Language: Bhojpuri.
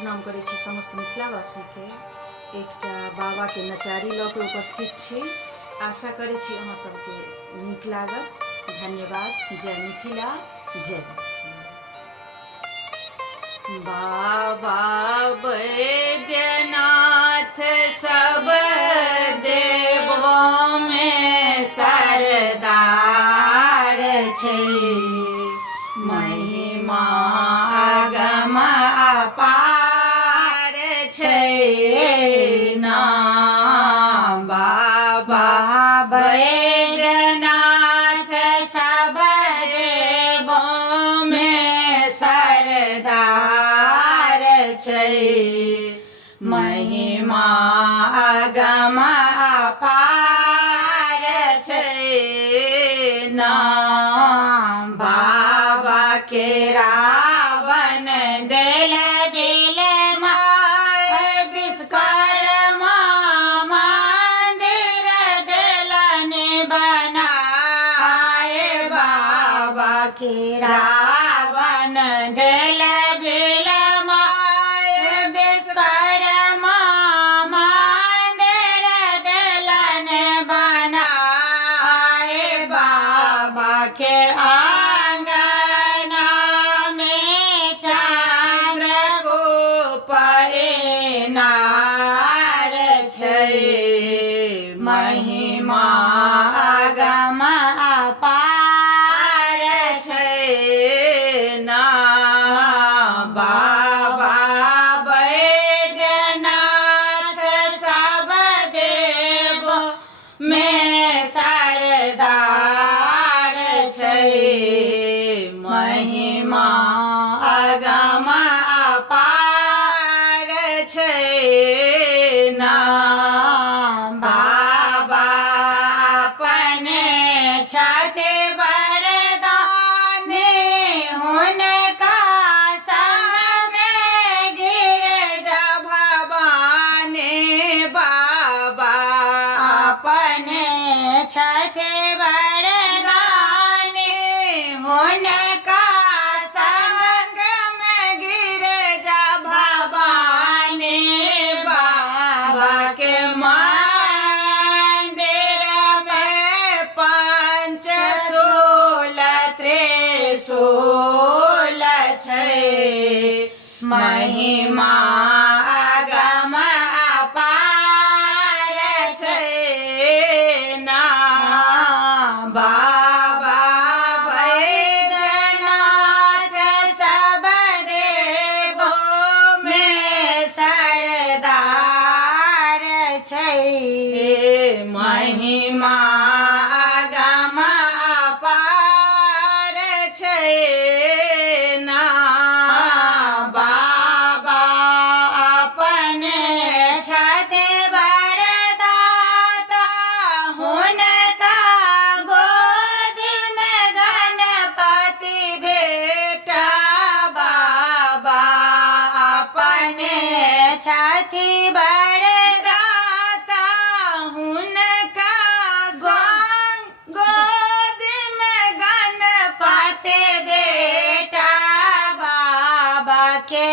प्रणाम करै छी समस्त मिथिलावासी के। एकटा बाबा के नचारी लऽ के उपस्थित छी। आशा करै छी अहाँ सबके नीक लागत। धन्यवाद। जय मिथिला, जय बाबा वैद्यनाथ सब देवों में सरदार छै। महिमा अगम अपार छै ना। बाबा वैद्यनाथ सब देवों में सरदार छै। महिमा अगम अपार छै ना। बाबा के रावण देल बिलमा विश्वकर्मा मंदिर देलन बनाए। बाबा के रावण देल बिलमा विश्वकर्मा मंदिर देलन बनाए। बाबा के आंगना में चंद्रकूप इनार छै। महिमा अगम अपार छै ना। बाबा वैद्यनाथ सब देवों में सरदार छै। महिमा अगम अपार छै ना। बाबा अपने छथि वरदानी हुनका संग गिरजा भवानी। बाबा अपने छथि वरदानी हुनका संग में गिरजा भवानी। बाबा के मंदिर में पंचशूल त्रिशूल छै। महिमा अगम अपार छै ना। बाबा वैद्यनाथ सब देवों में सरदार छै। महिमा अगम अपार छै ना। बाबा अपने छथि वरदाता हुनका गोदी में गणपति बेटा। बाबा अपने छथि वरदाता हुनका गोदी में गणपति बेटा। बाबा के